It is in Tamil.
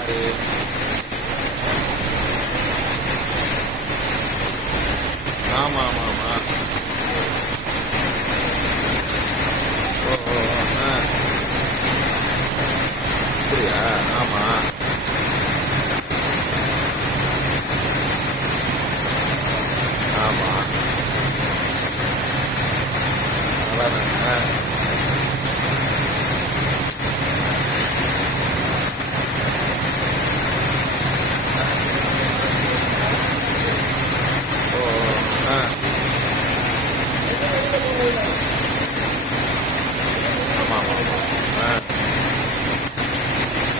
யாரு? ஆமா ஆமா ஆமா. ஓ ஓ ஓ. ஆ. அப்படியா? ஆமா. ஆமா. அதான். ஆ. ஓ ஓ. ஆ.